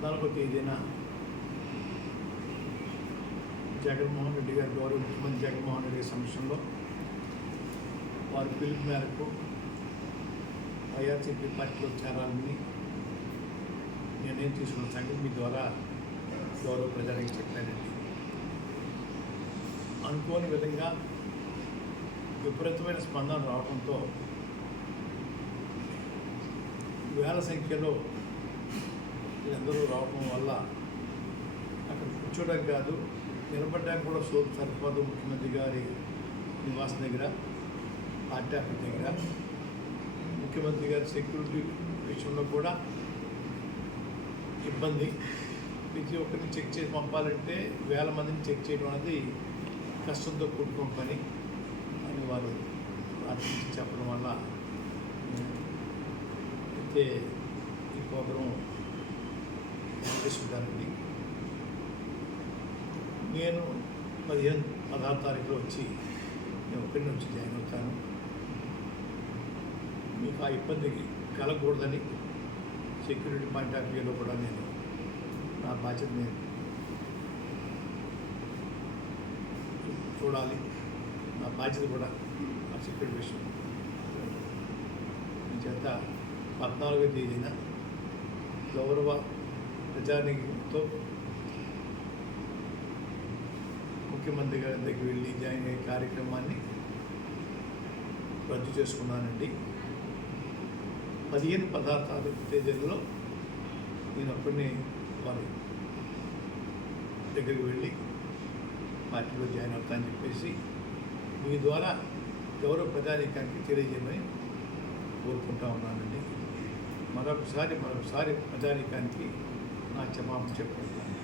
14వ తేదీన జగన్మోహన్ రెడ్డి గారి గౌరవ ముఖ్యమంత్రి జగన్మోహన్ రెడ్డి గారి సమక్షంలో వారి పిలుపు మేరకు వైఎస్ఆర్సీపీ పార్టీలో చేరాలని నిర్ణయం తీసుకున్న సంగతి మీ ద్వారా గౌరవ ప్రజలకు చెప్పానండి. అనుకోని విధంగా విపరీతమైన స్పందన రావడంతో వేల సంఖ్యలో వీళ్ళందరూ రావడం వల్ల అక్కడ కూర్చోడానికి కాదు, నిలబడడానికి కూడా సోపు సరిపోదు. ముఖ్యమంత్రి గారి నివాసం దగ్గర, పార్టీ ఆఫీస్ దగ్గర, ముఖ్యమంత్రి గారి సెక్యూరిటీ విషయంలో కూడా ఇబ్బంది. ప్రతి ఒక్కరిని చెక్ చేసి పంపాలంటే వేల మందిని చెక్ చేయడం అనేది కష్టంతో కూడుకున్న పని అని వారు అర్థించి చెప్పడం వల్ల అయితే ఈ ప్రోగ్రాం చేసుకుంటానండి. నేను 16 తారీఖులో వచ్చి నేను ఒకరి నుంచి జాయిన్ అవుతాను. మీకు ఆ ఇబ్బంది కలగకూడదని సెక్యూరిటీ పాయింట్ ఆఫ్ వ్యూలో కూడా నేను నా బాధ్యత నేను చూడాలి. నా బాధ్యత కూడా ఆ సెక్యూరిటీ విషయం చేత 14వ తేదీన గౌరవ ప్రజానితో ముఖ్యమంత్రి గారి దగ్గరికి వెళ్ళి జాయిన్ అయ్యే కార్యక్రమాన్ని రద్దు చేసుకున్నానండి. 15-16 తేదీలలో నేను అప్పటిని వారి దగ్గరికి వెళ్ళి పార్టీలో జాయిన్ అవుతానని చెప్పేసి మీ ద్వారా గౌరవ ప్రజానీకానికి తెలియజేయమని కోరుకుంటా ఉన్నానండి. మరొకసారి ప్రజానీకానికి నా క్షమాపణ చెప్పుకుంటాను.